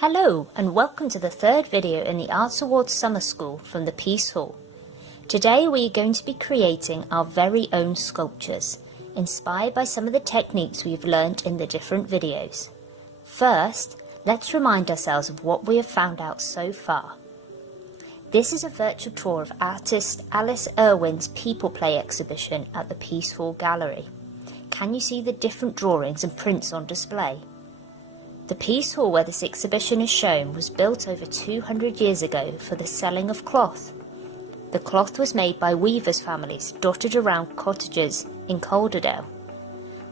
Hello and welcome to the third video in the Arts Awards Summer School from the Peace Hall. Today we are going to be creating our very own sculptures, inspired by some of the techniques we've learnt in the different videos. First, let's remind ourselves of what we have found out so far. This is a virtual tour of artist Alice Irwin's People Play exhibition at the Peace Hall Gallery. Can you see the different drawings and prints on display? The Peace Hall where this exhibition is shown was built over 200 years ago for the selling of cloth. The cloth was made by weavers' families dotted around cottages in Calderdale.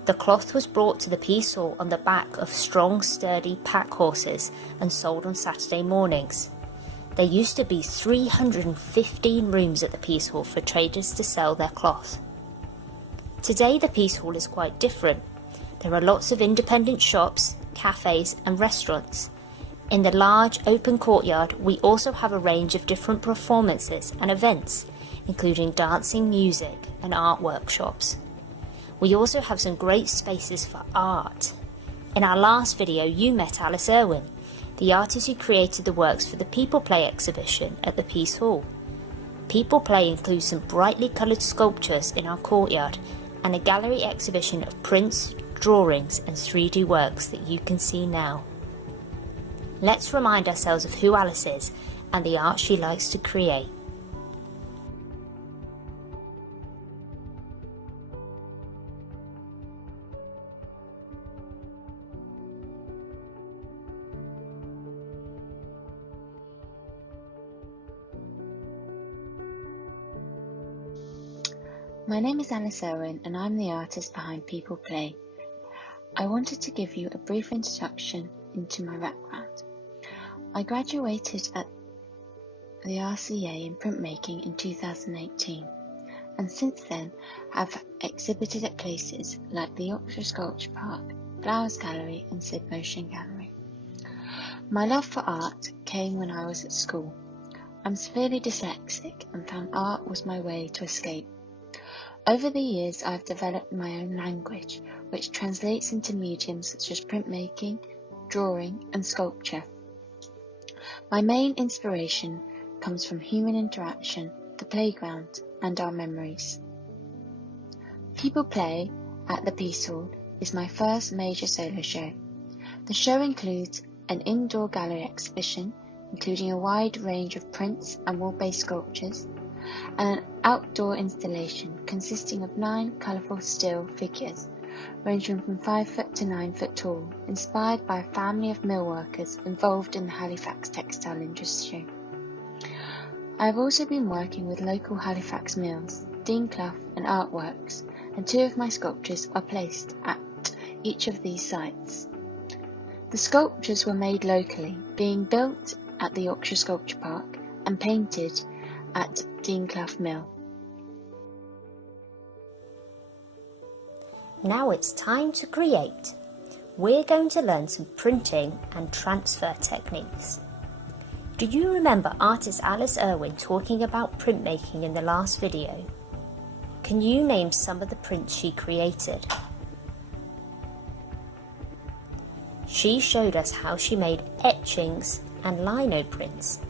The cloth was brought to the Peace Hall on the back of strong, sturdy pack horses and sold on Saturday mornings. There used to be 315 rooms at the Peace Hall for traders to sell their cloth. Today the Peace Hall is quite different. There are lots of independent shops, cafes and restaurants. In the large open courtyard we also have a range of different performances and events, including dancing, music and art workshops. We also have some great spaces for art. In our last video you met Alice Irwin, the artist who created the works for the People Play exhibition at the Peace Hall. People Play includes some brightly coloured sculptures in our courtyard and a gallery exhibition of prints, drawings and 3D works that you can see now. Let's remind ourselves of who Alice is and the art she likes to create. My name is Alice Irwin and I'm the artist behind People Play. I wanted to give you a brief introduction into my background. I graduated at the RCA in printmaking in 2018 and since then have exhibited at places like the Yorkshire Sculpture Park, Flowers Gallery and Sid Motion Gallery. My love for art came when I was at school. I'm severely dyslexic and found art was my way to escape. Over the years I've developed my own language, which translates into mediums such as printmaking, drawing and sculpture. My main inspiration comes from human interaction, the playground and our memories. People Play at the Peace Hall is my first major solo show. The show includes an indoor gallery exhibition, including a wide range of prints and wall-based sculptures, and an outdoor installation consisting of 9 colourful still figures ranging from 5 foot to 9 foot tall, inspired by a family of mill workers involved in the Halifax textile industry. I have also been working with local Halifax mills, Dean Clough and Artworks, and 2 of my sculptures are placed at each of these sites. The sculptures were made locally, being built at the Yorkshire Sculpture Park and painted at Dean Clough Mill. Now it's time to create. We're going to learn some printing and transfer techniques. Do you remember artist Alice Irwin talking about printmaking in the last video? Can you name some of the prints she created? She showed us how she made etchings and lino prints.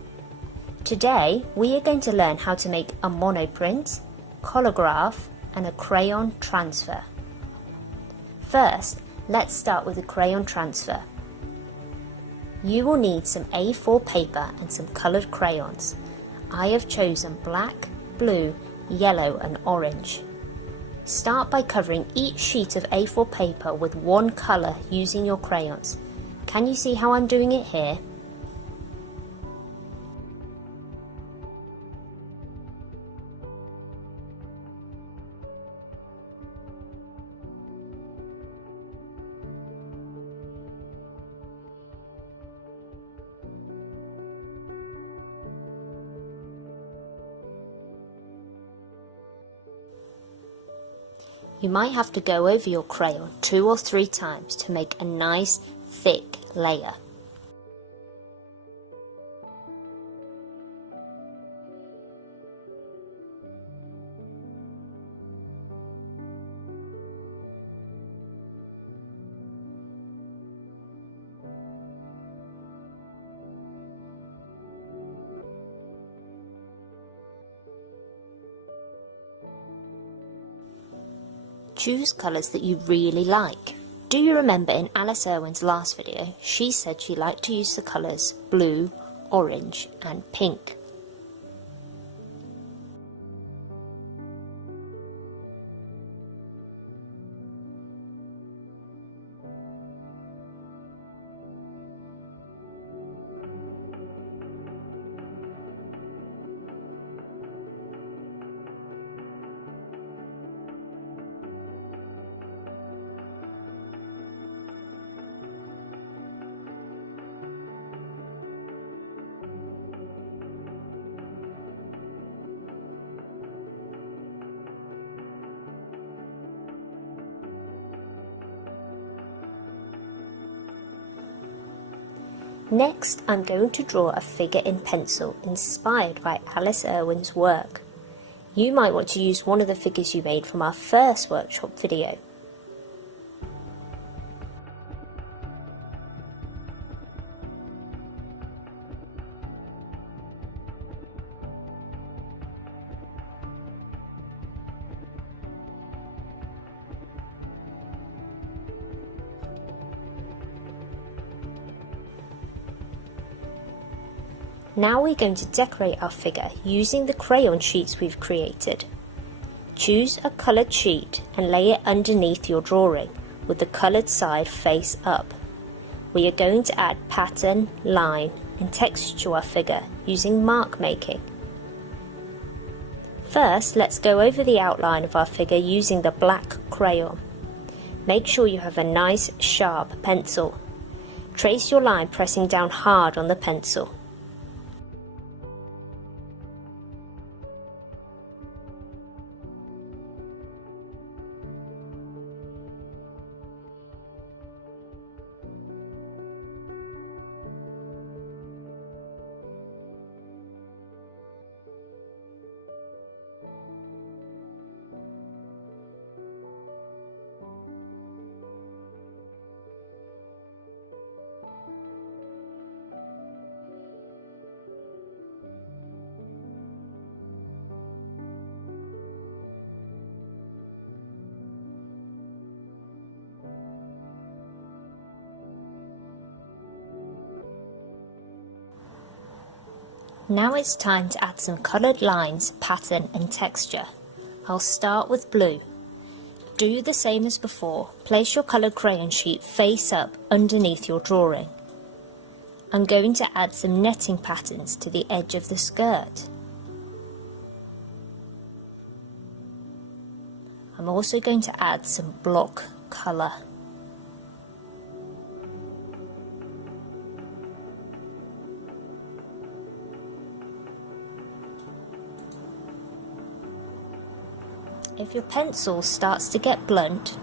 Today we are going to learn how to make a monoprint, collagraph and a crayon transfer. First, let's start with a crayon transfer. You will need some A4 paper and some coloured crayons. I have chosen black, blue, yellow and orange. Start by covering each sheet of A4 paper with one colour using your crayons. Can you see how I'm doing it here? You might have to go over your crayon 2 or 3 times to make a nice thick layer. Choose colours that you really like. Do you remember in Alice Irwin's last video, she said she liked to use the colours blue, orange and pink. Next, I'm going to draw a figure in pencil inspired by Alice Irwin's work. You might want to use one of the figures you made from our first workshop video. Now we're going to decorate our figure using the crayon sheets we've created. Choose a coloured sheet and lay it underneath your drawing with the coloured side face up. We are going to add pattern, line and texture to our figure using mark making. First, let's go over the outline of our figure using the black crayon. Make sure you have a nice sharp pencil. Trace your line pressing down hard on the pencil. Now it's time to add some coloured lines, pattern and texture. I'll start with blue. Do the same as before, place your coloured crayon sheet face up underneath your drawing. I'm going to add some netting patterns to the edge of the skirt. I'm also going to add some block colour. If your pencil starts to get blunt,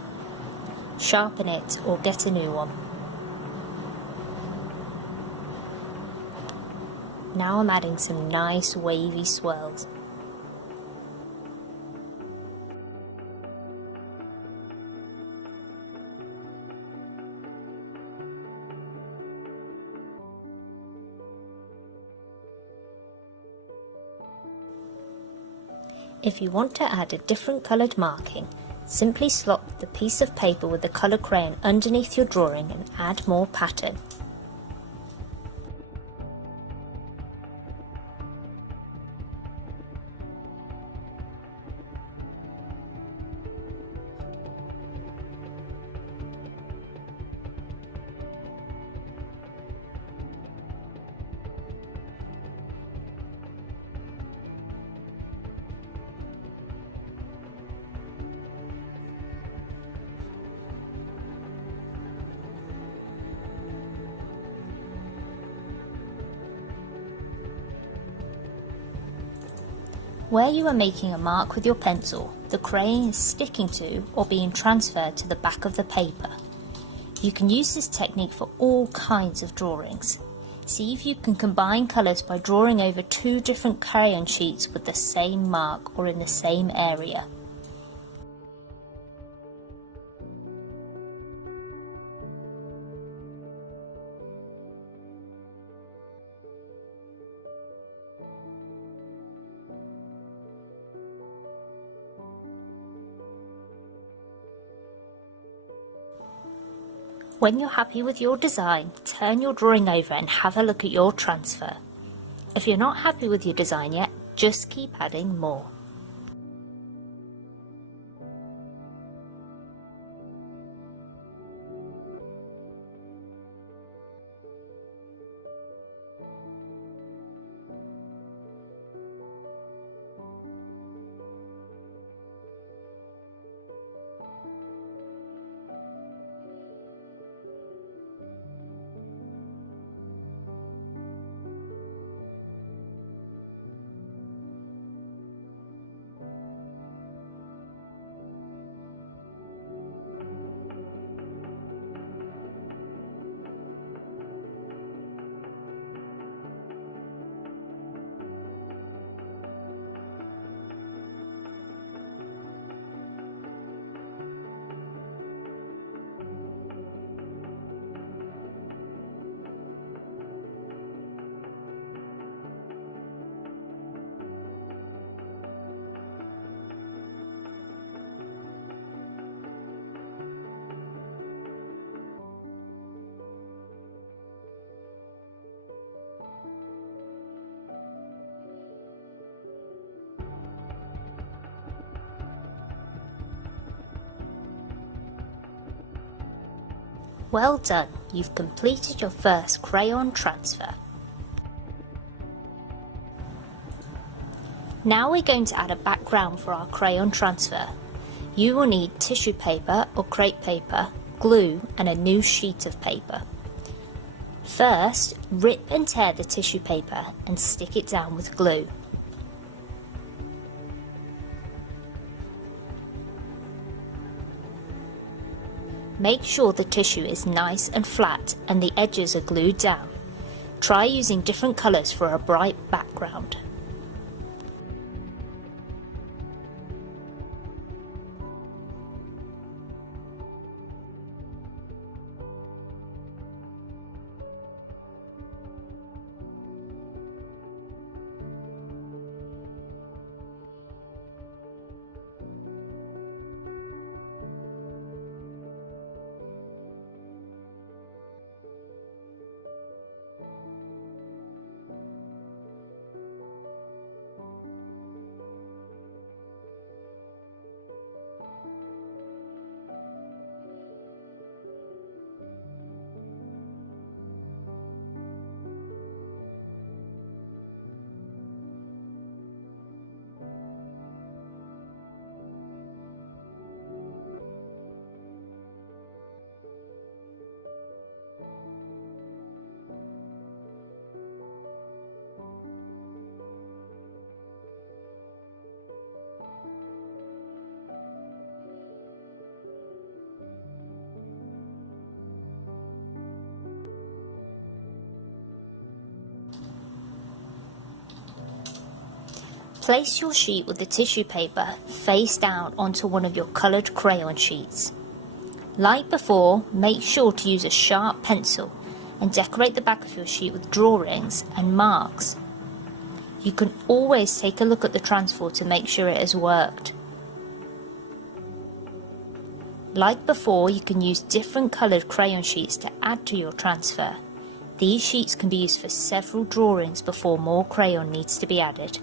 sharpen it or get a new one. Now I'm adding some nice wavy swirls. If you want to add a different coloured marking, simply slot the piece of paper with the colour crayon underneath your drawing and add more pattern. Where you are making a mark with your pencil, the crayon is sticking to or being transferred to the back of the paper. You can use this technique for all kinds of drawings. See if you can combine colours by drawing over two different crayon sheets with the same mark or in the same area. When you're happy with your design, turn your drawing over and have a look at your transfer. If you're not happy with your design yet, just keep adding more. Well done, you've completed your first crayon transfer. Now we're going to add a background for our crayon transfer. You will need tissue paper or crepe paper, glue and a new sheet of paper. First, rip and tear the tissue paper and stick it down with glue. Make sure the tissue is nice and flat and the edges are glued down. Try using different colours for a bright background. Place your sheet with the tissue paper face down onto one of your coloured crayon sheets. Like before, make sure to use a sharp pencil and decorate the back of your sheet with drawings and marks. You can always take a look at the transfer to make sure it has worked. Like before, you can use different coloured crayon sheets to add to your transfer. These sheets can be used for several drawings before more crayon needs to be added.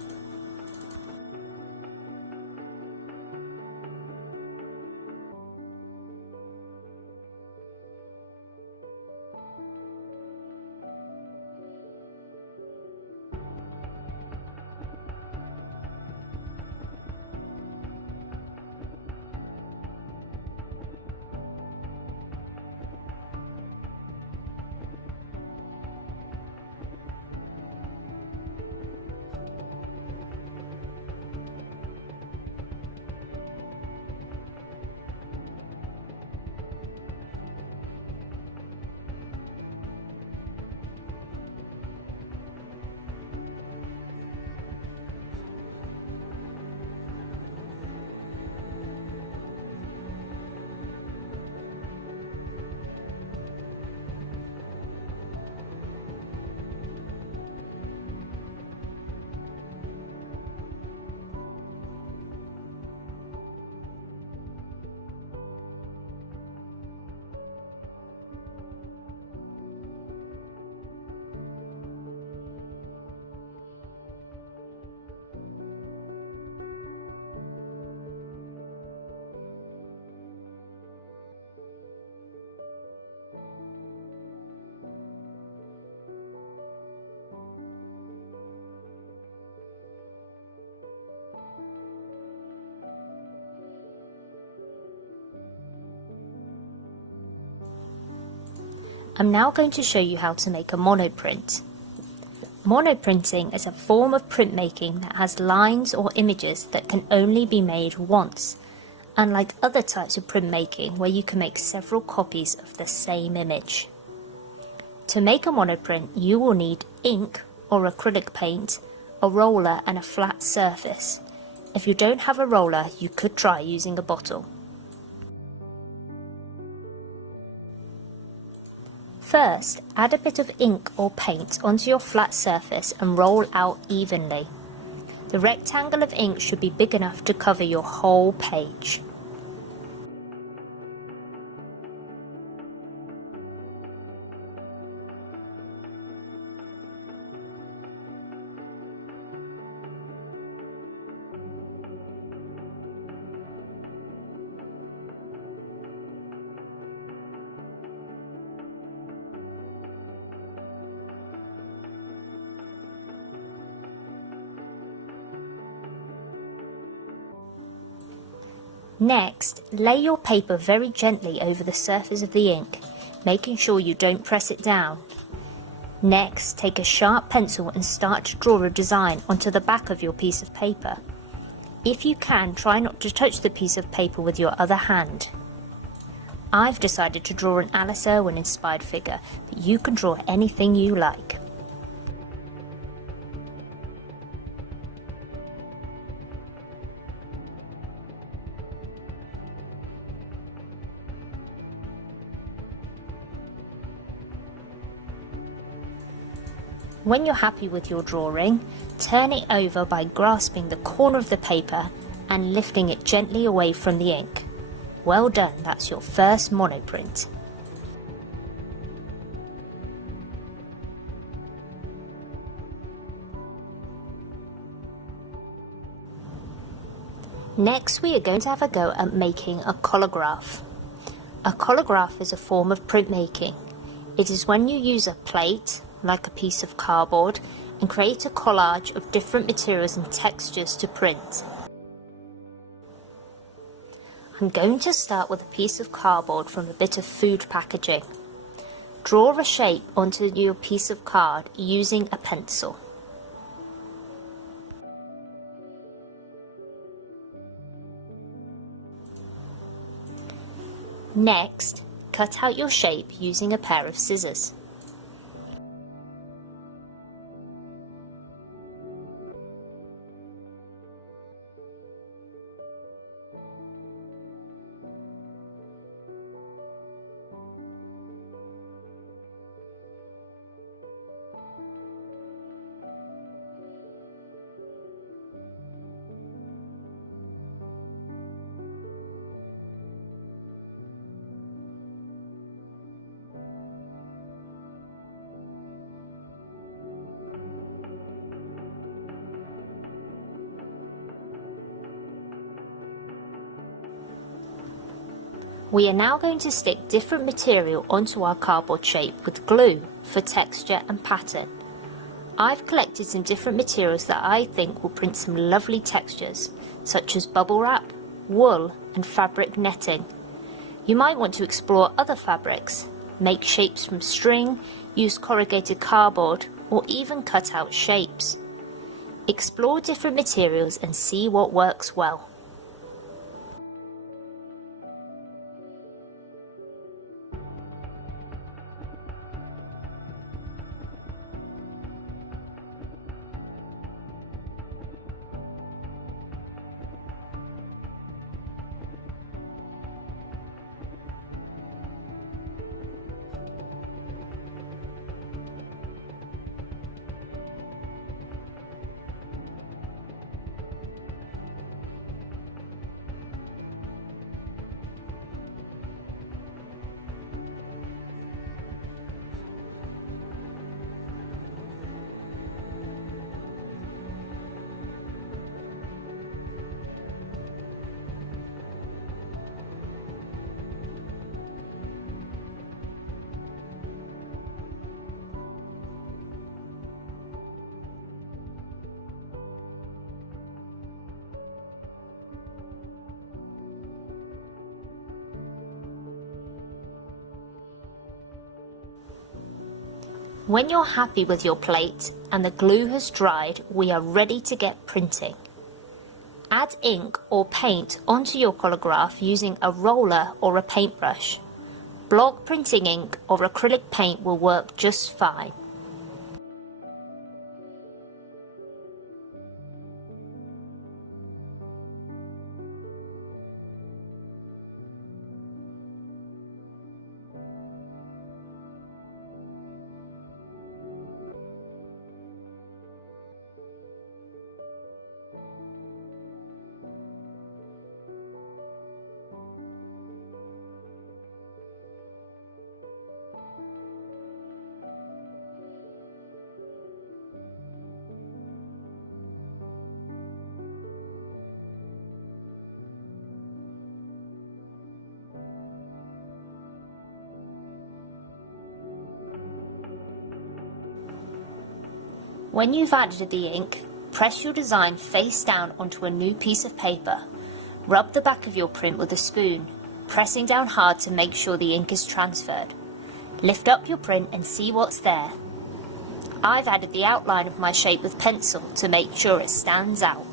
I'm now going to show you how to make a monoprint. Monoprinting is a form of printmaking that has lines or images that can only be made once, unlike other types of printmaking where you can make several copies of the same image. To make a monoprint, you will need ink or acrylic paint, a roller and a flat surface. If you don't have a roller, you could try using a bottle. First, add a bit of ink or paint onto your flat surface and roll out evenly. The rectangle of ink should be big enough to cover your whole page. Next, lay your paper very gently over the surface of the ink, making sure you don't press it down. Next, take a sharp pencil and start to draw a design onto the back of your piece of paper. If you can, try not to touch the piece of paper with your other hand. I've decided to draw an Alice Irwin inspired figure, but you can draw anything you like. When you're happy with your drawing, turn it over by grasping the corner of the paper and lifting it gently away from the ink. Well done, that's your first monoprint. Next, we are going to have a go at making a collagraph. A collagraph is a form of printmaking. It is when you use a plate, like a piece of cardboard, and create a collage of different materials and textures to print. I'm going to start with a piece of cardboard from a bit of food packaging. Draw a shape onto your piece of card using a pencil. Next, cut out your shape using a pair of scissors. We are now going to stick different material onto our cardboard shape with glue for texture and pattern. I've collected some different materials that I think will print some lovely textures, such as bubble wrap, wool and fabric netting. You might want to explore other fabrics, make shapes from string, use corrugated cardboard, or even cut out shapes. Explore different materials and see what works well. When you're happy with your plate and the glue has dried, we are ready to get printing. Add ink or paint onto your collagraph using a roller or a paintbrush. Block printing ink or acrylic paint will work just fine. When you've added the ink, press your design face down onto a new piece of paper. Rub the back of your print with a spoon, pressing down hard to make sure the ink is transferred. Lift up your print and see what's there. I've added the outline of my shape with pencil to make sure it stands out.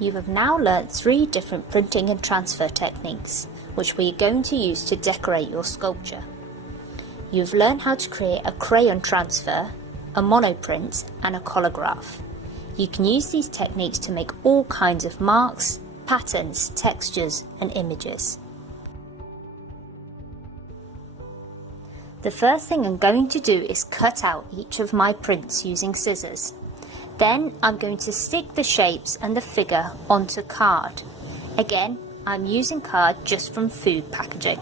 You have now learnt 3 different printing and transfer techniques, which we are going to use to decorate your sculpture. You've learned how to create a crayon transfer, a monoprint, and a collagraph. You can use these techniques to make all kinds of marks, patterns, textures, and images. The first thing I'm going to do is cut out each of my prints using scissors. Then I'm going to stick the shapes and the figure onto card. Again, I'm using card just from food packaging.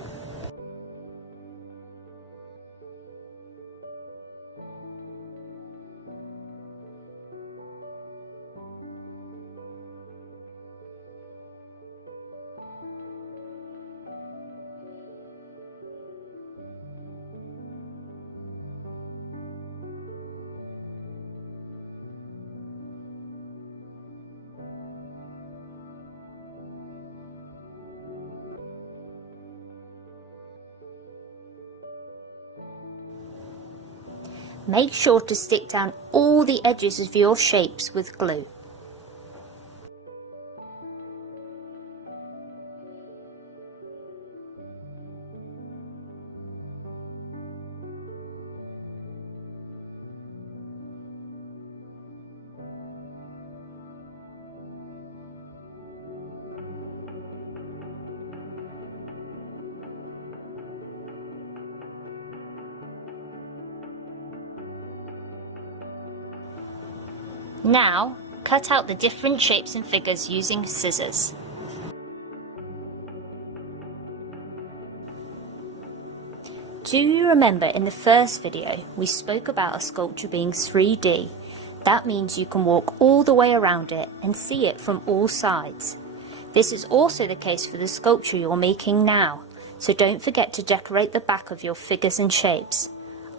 Make sure to stick down all the edges of your shapes with glue. Now, cut out the different shapes and figures using scissors. Do you remember in the first video we spoke about a sculpture being 3D? That means you can walk all the way around it and see it from all sides. This is also the case for the sculpture you're making now, so don't forget to decorate the back of your figures and shapes.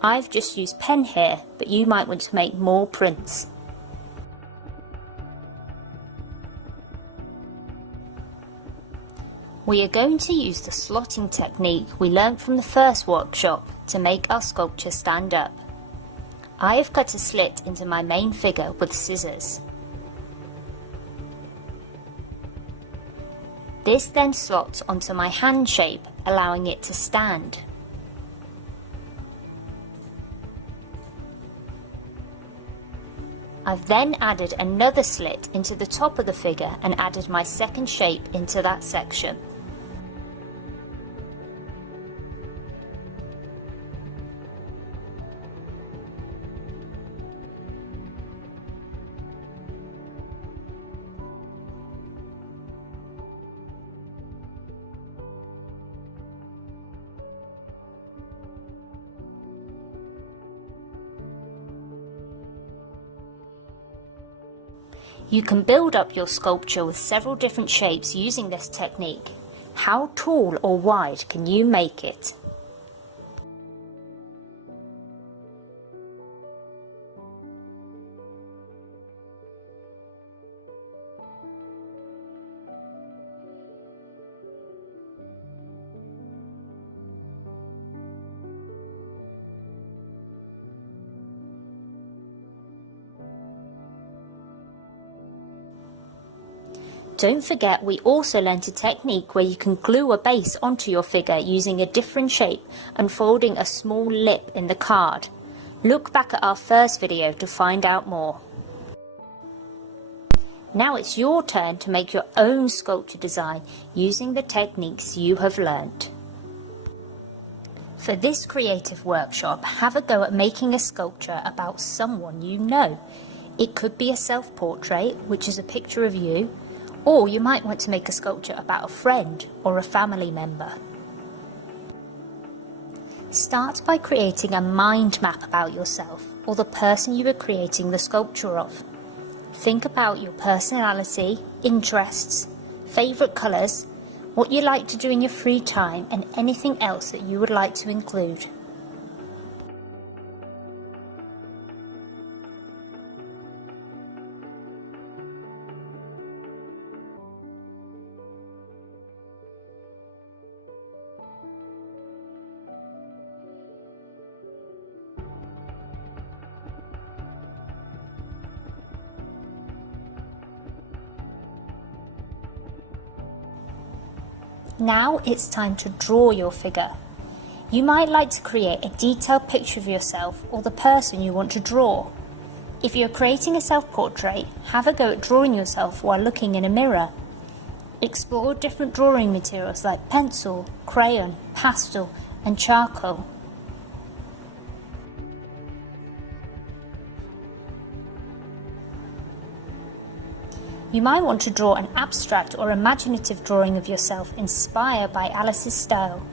I've just used pen here, but you might want to make more prints. We are going to use the slotting technique we learnt from the first workshop to make our sculpture stand up. I have cut a slit into my main figure with scissors. This then slots onto my hand shape, allowing it to stand. I've then added another slit into the top of the figure and added my second shape into that section. You can build up your sculpture with several different shapes using this technique. How tall or wide can you make it? Don't forget, we also learnt a technique where you can glue a base onto your figure using a different shape and folding a small lip in the card. Look back at our first video to find out more. Now it's your turn to make your own sculpture design using the techniques you have learnt. For this creative workshop, have a go at making a sculpture about someone you know. It could be a self-portrait, which is a picture of you, or you might want to make a sculpture about a friend or a family member. Start by creating a mind map about yourself or the person you are creating the sculpture of. Think about your personality, interests, favourite colours, what you like to do in your free time, and anything else that you would like to include. Now it's time to draw your figure. You might like to create a detailed picture of yourself or the person you want to draw. If you're creating a self-portrait, have a go at drawing yourself while looking in a mirror. Explore different drawing materials like pencil, crayon, pastel, and charcoal. You might want to draw an abstract or imaginative drawing of yourself inspired by Alice's style.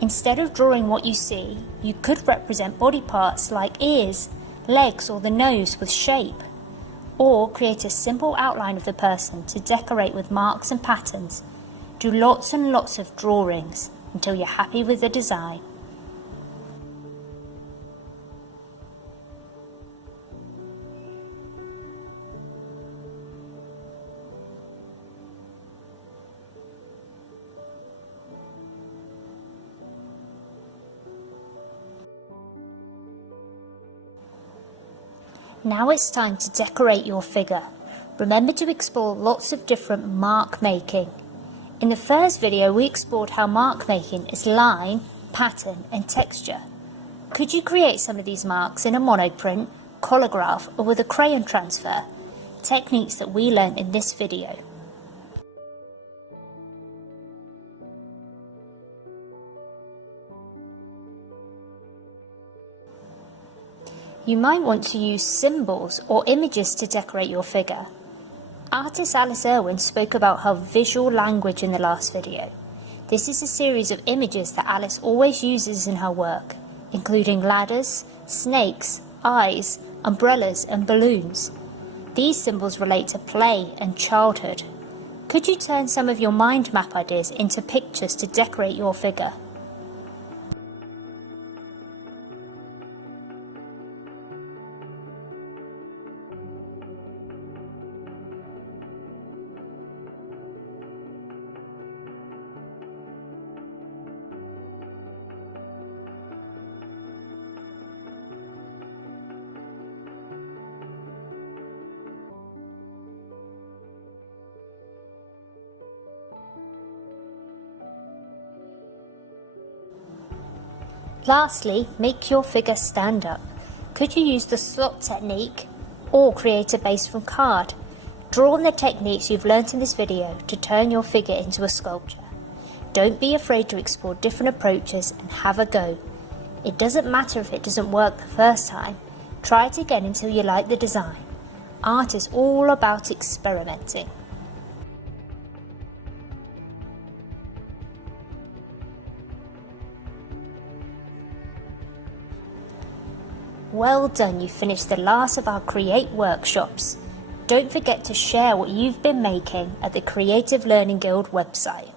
Instead of drawing what you see, you could represent body parts like ears, legs, or the nose with shape. Or create a simple outline of the person to decorate with marks and patterns. Do lots and lots of drawings until you're happy with the design. Now it's time to decorate your figure. Remember to explore lots of different mark making. In the first video we explored how mark making is line, pattern and texture. Could you create some of these marks in a monoprint, collagraph or with a crayon transfer? Techniques that we learned in this video. You might want to use symbols or images to decorate your figure. Artist Alice Irwin spoke about her visual language in the last video. This is a series of images that Alice always uses in her work, including ladders, snakes, eyes, umbrellas and balloons. These symbols relate to play and childhood. Could you turn some of your mind map ideas into pictures to decorate your figure? Lastly, make your figure stand up. Could you use the slot technique or create a base from card? Draw on the techniques you've learnt in this video to turn your figure into a sculpture. Don't be afraid to explore different approaches and have a go. It doesn't matter if it doesn't work the first time. Try it again until you like the design. Art is all about experimenting. Well done, you finished the last of our Create workshops. don't forget to share what you've been making at the Creative Learning Guild website.